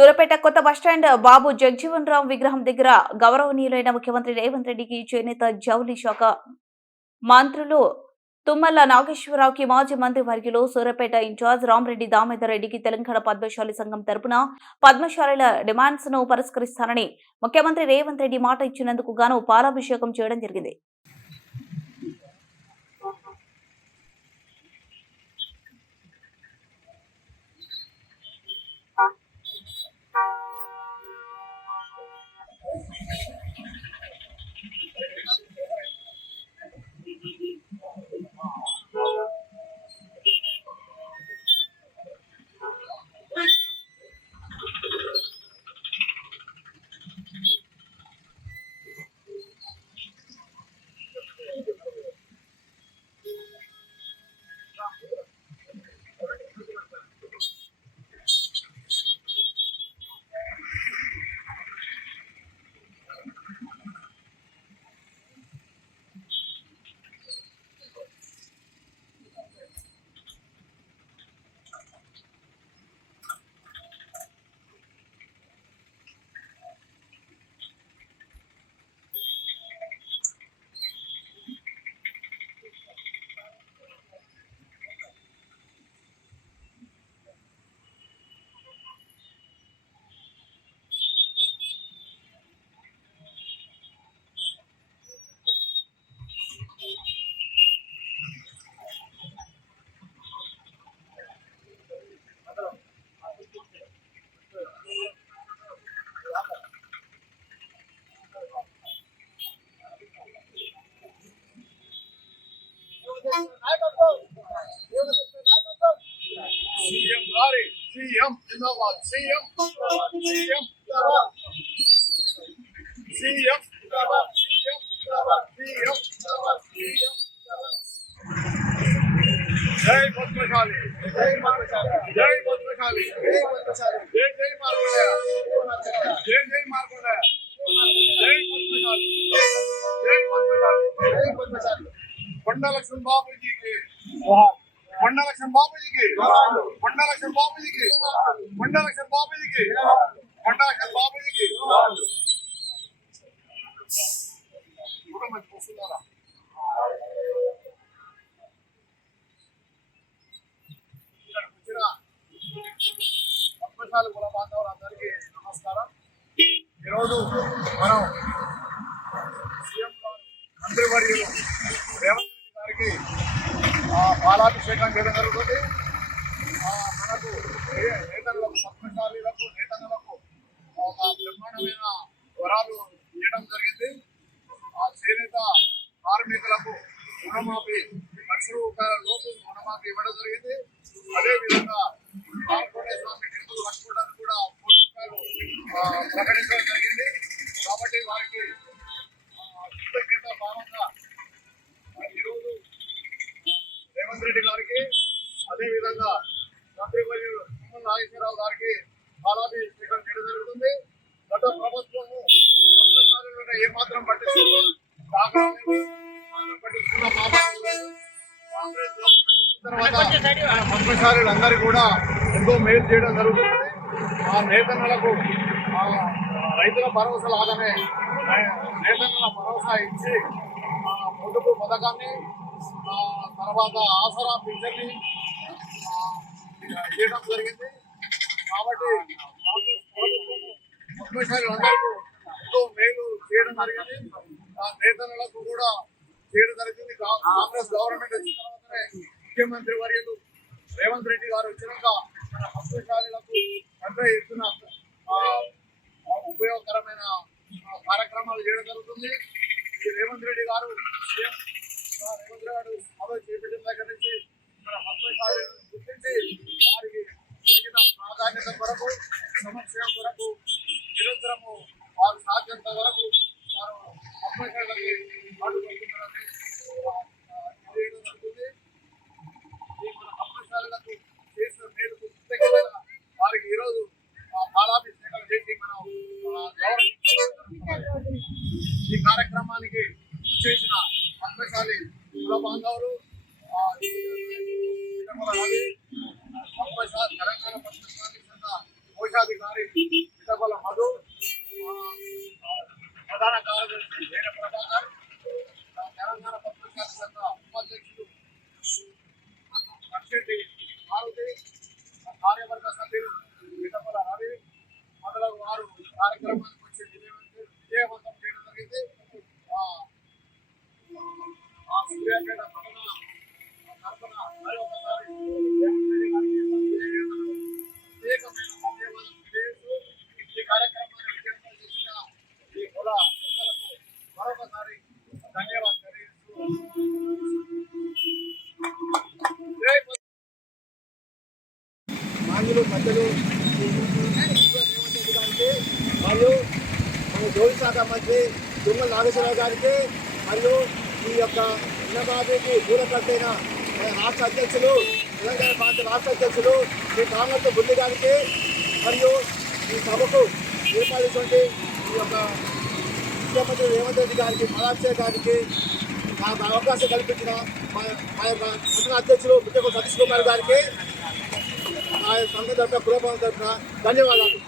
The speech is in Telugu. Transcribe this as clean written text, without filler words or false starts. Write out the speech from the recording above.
సూరపేట కొత్త బస్టాండ్ బాబు జగజీవన్ రామ్ విగ్రహం దగ్గర గౌరవనీయులైన ముఖ్యమంత్రి రేవంత్ రెడ్డికి చేనేత జౌళి శాఖ మంత్రులు తుమ్మల నాగేశ్వరరావుకి మాజీ మంత్రి వర్యులు సూరపేట ఇన్ఛార్జ్ రామరెడ్డి దామోదర్ రెడ్డికి తెలంగాణ పద్మశాలి సంఘం తరపున పద్మశాలిల డిమాండ్స్ ను పరిష్కరిస్తానని ముఖ్యమంత్రి రేవంత్ రెడ్డి మాట ఇచ్చినందుకు గాను పాలాభిషేకం చేయడం జరిగింది. CM जिंदाबाद CM CM जिंदाबाद CM जिंदाबाद CM जिंदाबाद CM जिंदाबाद CM जय पद्मशाली जय पद्मशाली जय पद्मशाली जय पद्मशाली जय जय मार्कोडे जय जय मार्कोडे जय पद्मशाली जय पद्मशाली जय पद्मशाली पंडा लक्ष्मण बाबू जी के पंडा लक्ष्मण बाबू जी की पंडा लक्ष्मण बाबू जी की पंडा लक्ष्मण बाबू जी की पंडा लक्ष्मण बाबू जी की పద్మశాలి కుల బాంధవులందరికీ నమస్కారం. ఈరోజు మనం సీఎం మంత్రివర్యులు రేవంత్ రెడ్డి గారికి పాలాభిషేకం చేయడం జరుగుతుంది. మనకు నేతలకు పద్మశాలీలకు నేతలకు ఒక బ్రహ్మాండమైన వరాలు ఇవ్వడం జరిగింది. ఆ చేనేత కార్మికులకు రుణమాఫీ 1,00,000 రూపాయల లోపు రుణమాఫీ ఇవ్వడం జరిగింది. అదేవిధంగా ఆంజనేయ స్వామి టెంపుల్ కట్టుకోవడానికి కూడా 3 రూపాయలు ప్రకటించడం జరిగింది. కాబట్టి వారికి కృతజ్ఞత భావంగా ఈరోజు రేవంత్ రెడ్డి గారికి అదేవిధంగా మంత్రివర్యులు తుమ్మల నాగేశ్వరరావు గారికి పాలాభిషేకం చేయడం జరుగుతుంది. గత ప్రభుత్వము పద్మశాలీలను ఏమాత్రం పట్టించుకున్న పద్మశాలీలందరూ కూడా ఎంతో మేలు చేయడం జరుగుతుంది. ఆ నేతన్నలకు రైతుల భరోసా లాగానే నేతన్నల భరోసా ఇచ్చి పొదుపు పథకాన్ని తర్వాత ఆసరా పింఛన్ని చేయడం జరిగింది. కాబట్టి పద్మశాలీలందరూ ఎంతో మేలు చేయడం జరిగింది. ఆ నేతలకు కూడా చేయడం జరిగింది. కాంగ్రెస్ గవర్నమెంట్ వచ్చిన తర్వాతనే ముఖ్యమంత్రి వర్యులు రేవంత్ రెడ్డి గారు వచ్చినాక మన పద్మశాలీలకు పెద్ద ఎత్తున ఉపయోగకరమైన కార్యక్రమాలు చేయడం జరుగుతుంది. ఈ రేవంత్ రెడ్డి గారు రేవంత్ రెడ్డి గారు పదవి చేపట్టిన దగ్గర నుంచి మన పద్మశాలీలను గుర్తించి వారికి తగిన ప్రాధాన్యత కొరకు సంక్షేమం కొరకు నిరంతరము వారు సాధ్యంత వరకు వారు పద్మశాలకి పాటుపడుతున్నారని తెలియడం జరుగుతుంది. ఈ మన పద్మశాలకు చేసిన మేలుకు కృతజ్ఞతగా వారికి ఈరోజు పాలాభిషేకం చేసి మనం ఈ కార్యక్రమానికి చేసిన పద్మశాలి కుల బాంధవులు తెలంగాణ పద్మశాలి సంఘ కోశాధికారి పిట్టగొల్ల మధు, ప్రధాన కార్యదర్శి వేణ ప్రభాకర్, తెలంగాణ పత్రికా సంఘ ఉపాధ్యక్షుడు నర్శెట్టి మారుతి, కార్యవర్గ సభ్యులు పిట్టగొల్ల రవి మొదలగు వారు కార్యక్రమానికి వచ్చి విజయవంతం చేయడం జరిగింది. సూర్యాపేట పట్టణ తరఫున మరొకసారి ప్రత్యేకమైన ధన్యవాదాలు తెలియజేస్తూ ఈ కార్యక్రమాన్ని విజయవంతం చేసిన ఈ కుల పెద్దలకు మరొకసారి ధన్యవాదాలు తెలియజేస్తూ మాన్యులు పెద్దలు రేవంత్ రెడ్డి గారికి మరియు మన జోలి శాఖ మంత్రి తుమ్మల నాగేశ్వరరావు గారికి మరియు ఈ యొక్క ఉన్నబాబుకి పూలకర్తైన మన రాష్ట్ర అధ్యక్షులు తెలంగాణ ప్రాంత రాష్ట్ర అధ్యక్షులు శ్రీ కాంగ్రెస్ బుల్లి గారికి మరియు ఈ సభకు ఏర్పాటు ఈ యొక్క ముఖ్యమంత్రి రేవంత్ రెడ్డి గారికి పదాభిషేకానికి నాకు అవకాశం కల్పించిన మా యొక్క మండల అధ్యక్షులు ముఖ్యమంత్రి సతీష్ కుమార్ గారికి ఆ సంఘ తరఫున కులభవన్ తరఫున ధన్యవాదాలు.